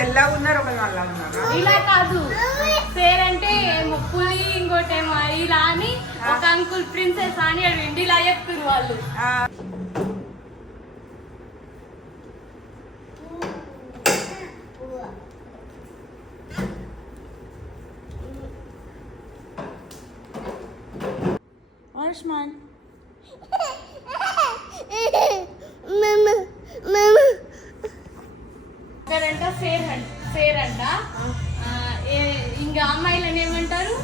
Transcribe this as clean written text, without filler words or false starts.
తెల్లగా ఉన్నారు, ఒకరు నల్లగా ఉన్నారు. ఇలా కాదు, పేరు అంటే పులి, ఇంకోటేమో ఇలా అని ఒక అంకుల్ ప్రిన్సెస్ అని అడిగిండి, ఇలా చెప్తున్నారు వాళ్ళు. Arshman. ఫేర్ అంట. ఇంకా అమ్మాయిలను ఏమంటారు?